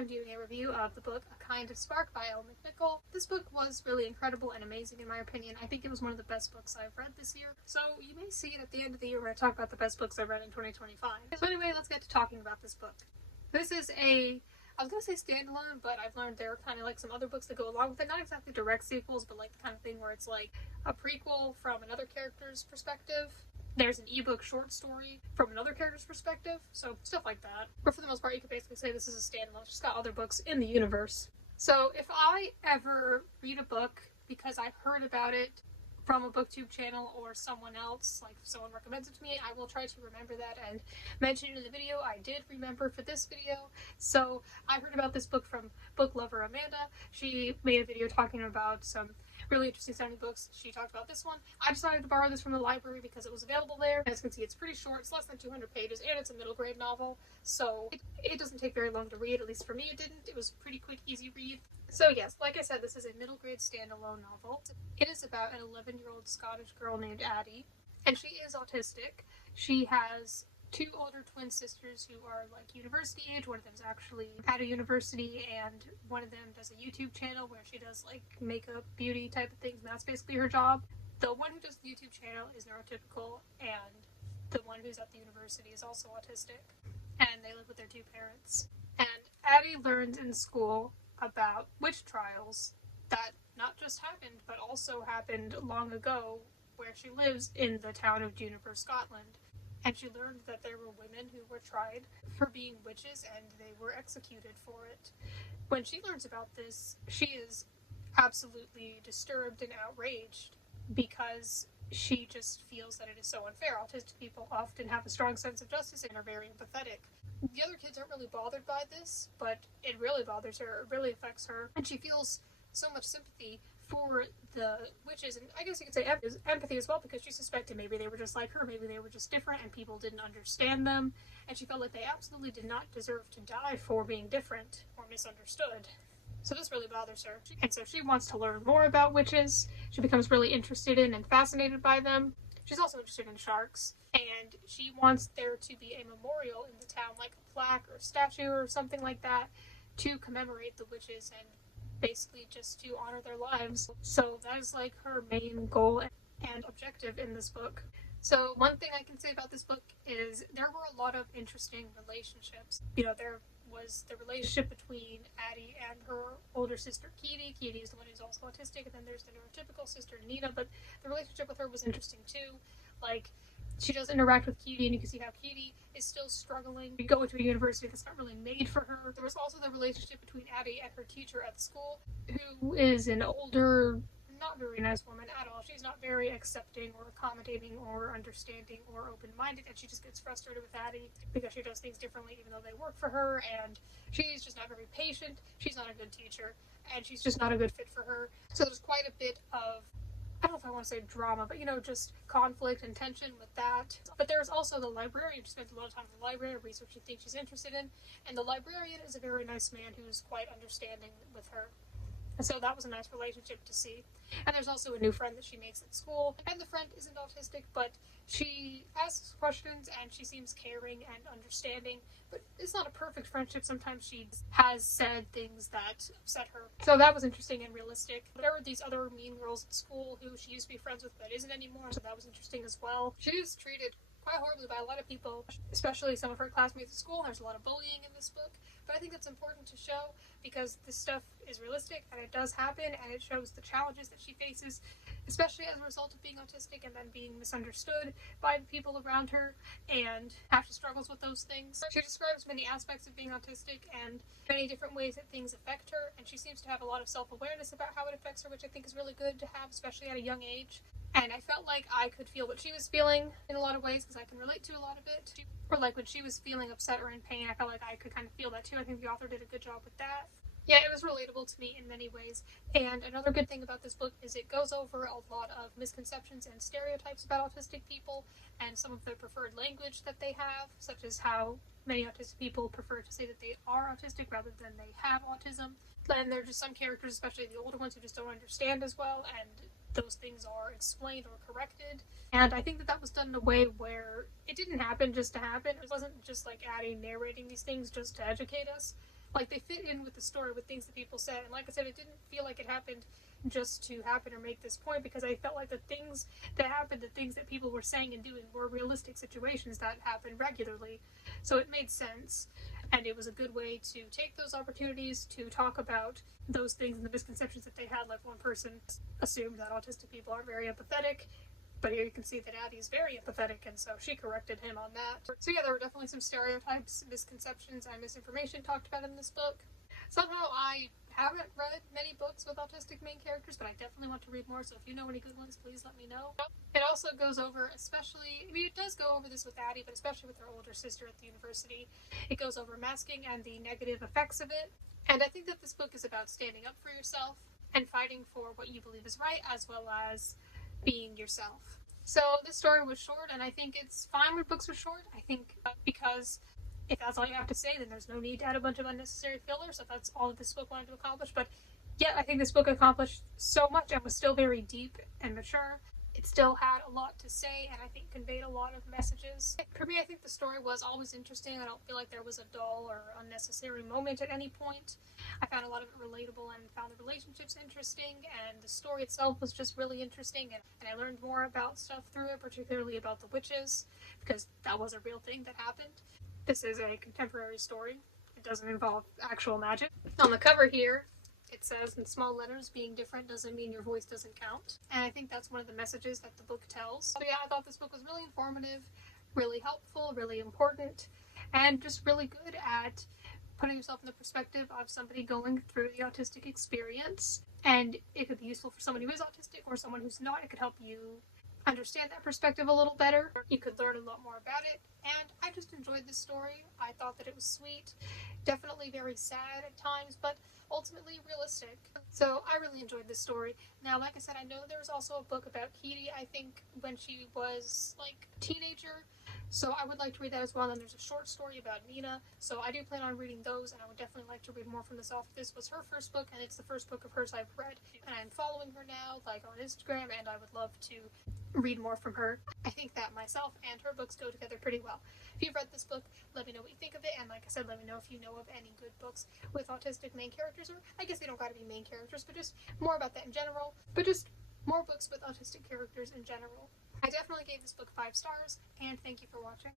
I'm doing a review of the book A Kind of Spark by Elle McNicoll. This book was really incredible and amazing in my opinion. I think it was one of the best books I've read this year. So you may see it at the end of the year when I talk about the best books I've read in 2025. So anyway, let's get to talking about this book. This is I was going to say standalone, but I've learned there are kind of like some other books that go along with it. Not exactly direct sequels, but like the kind of thing where it's like a prequel from another character's perspective. There's an ebook short story from another character's perspective, so stuff like that. But for the most part, you could basically say this is a standalone. It's just got other books in the universe. So if I ever read a book because I've heard about it from a booktube channel or someone else, like if someone recommends it to me, I will try to remember that and mention it in the video. I did remember for this video. So I heard about this book from book lover Amanda. She made a video talking about some really interesting sounding books. She talked about this one. I decided to borrow this from the library because it was available there. As you can see, it's pretty short. It's less than 200 pages and it's a middle grade novel. So it doesn't take very long to read. At least for me it didn't. It was a pretty quick, easy read. So yes, like I said, this is a middle grade standalone novel. It is about an 11-year-old Scottish girl named Addie, and she is autistic. She has two older twin sisters who are like university age. One of them's actually at a university, and one of them does a YouTube channel where she does like makeup, beauty type of things, and that's basically her job. The one who does the YouTube channel is neurotypical, and the one who's at the university is also autistic, and they live with their two parents. And Addie learns in school about witch trials that not just happened, but also happened long ago where she lives in the town of Juniper, Scotland. And she learned that there were women who were tried for being witches and they were executed for it. When she learns about this, she is absolutely disturbed and outraged because she just feels that it is so unfair. Autistic people often have a strong sense of justice and are very empathetic. The other kids aren't really bothered by this, but it really bothers her. It really affects her. And she feels so much sympathy for the witches, and I guess you could say empathy as well, because she suspected maybe they were just like her, maybe they were just different and people didn't understand them, and she felt like they absolutely did not deserve to die for being different or misunderstood. So this really bothers her, and so she wants to learn more about witches. She becomes really interested in and fascinated by them. She's also interested in sharks, and she wants there to be a memorial in the town, like a plaque or a statue or something like that, to commemorate the witches and basically just to honor their lives. So that is like her main goal and objective in this book. So one thing I can say about this book is there were a lot of interesting relationships. You know, there was the relationship between Addie and her older sister Katie. Katie is the one who's also autistic, and then there's the neurotypical sister Nina, but the relationship with her was interesting too. Like, she does interact with Katie, and you can see how Katie is still struggling to go into a university that's not really made for her. There was also the relationship between Addie and her teacher at school, who is an older, not very nice woman at all. She's not very accepting or accommodating or understanding or open-minded, and she just gets frustrated with Addie because she does things differently even though they work for her, and she's just not very patient. She's not a good teacher, and she's just not a good fit for her. So there's quite a bit of, I don't know if I want to say drama, but you know, just conflict and tension with that. But there's also the librarian. She spends a lot of time in the library researching things she's interested in, and the librarian is a very nice man who's quite understanding with her. And so that was a nice relationship to see. And there's also a new friend that she makes at school, and the friend isn't autistic, but she asks questions and she seems caring and understanding, but it's not a perfect friendship. Sometimes she has said things that upset her. So that was interesting and realistic. There were these other mean girls at school who she used to be friends with but isn't anymore, so that was interesting as well. She is treated quite horribly by a lot of people, especially some of her classmates at school, and there's a lot of bullying in this book. But I think it's important to show because this stuff is realistic and it does happen, and it shows the challenges that she faces, especially as a result of being autistic and then being misunderstood by the people around her, and how she struggles with those things. She describes many aspects of being autistic and many different ways that things affect her, and she seems to have a lot of self-awareness about how it affects her, which I think is really good to have, especially at a young age. And I felt like I could feel what she was feeling in a lot of ways because I can relate to a lot of it. Or like when she was feeling upset or in pain, I felt like I could kind of feel that too. I think the author did a good job with that. Yeah, it was relatable to me in many ways. And another good thing about this book is it goes over a lot of misconceptions and stereotypes about autistic people and some of the preferred language that they have, such as how many autistic people prefer to say that they are autistic rather than they have autism. And there are just some characters, especially the older ones, who just don't understand as well, and those things are explained or corrected. And I think that that was done in a way where it didn't happen just to happen. It wasn't just like Addie narrating these things just to educate us, Like, they fit in with the story, with things that people said. And like I said, it didn't feel like it happened just to happen or make this point, because I felt like the things that happened, the things that people were saying and doing, were realistic situations that happen regularly. So it made sense. And it was a good way to take those opportunities to talk about those things and the misconceptions that they had. Like, one person assumed that autistic people aren't very empathetic, but here you can see that Addie's very empathetic, and so she corrected him on that. So yeah, there were definitely some stereotypes, misconceptions, and misinformation talked about in this book. Somehow I haven't read many books with autistic main characters, but I definitely want to read more, so if you know any good ones, please let me know. It also goes over, especially, I mean, it does go over this with Addie, but especially with her older sister at the university. It goes over masking and the negative effects of it. And I think that this book is about standing up for yourself and fighting for what you believe is right, as well as being yourself. So this story was short, and I think it's fine when books are short. I think because if that's all you have to say, then there's no need to add a bunch of unnecessary fillers, if that's all that this book wanted to accomplish. But yeah, I think this book accomplished so much and was still very deep and mature. It still had a lot to say, and I think conveyed a lot of messages. For me, I think the story was always interesting. I don't feel like there was a dull or unnecessary moment at any point. I found a lot of it relatable and found the relationships interesting, and the story itself was just really interesting, and I learned more about stuff through it, particularly about the witches, because that was a real thing that happened. This is a contemporary story. It doesn't involve actual magic. On the cover here, it says in small letters, being different doesn't mean your voice doesn't count. And I think that's one of the messages that the book tells. So yeah, I thought this book was really informative, really helpful, really important, and just really good at putting yourself in the perspective of somebody going through the autistic experience. And it could be useful for someone who is autistic or someone who's not. It could help you understand that perspective a little better. You could learn a lot more about it. And I just enjoyed this story. I thought that it was sweet, definitely very sad at times, but ultimately realistic. So I really enjoyed this story. Now, like I said, I know there's also a book about Kitty, I think, when she was like a teenager. So I would like to read that as well. And then there's a short story about Nina. So I do plan on reading those, and I would definitely like to read more from this author. This was her first book, and it's the first book of hers I've read. And I'm following her now, like on Instagram, and I would love to read more from her. I think that myself and her books go together pretty well. If you've read this book, let me know what you think of it, and like I said, let me know if you know of any good books with autistic main characters, or I guess they don't gotta be main characters, but just more about that in general, but just more books with autistic characters in general. I definitely gave this book 5 stars, and thank you for watching.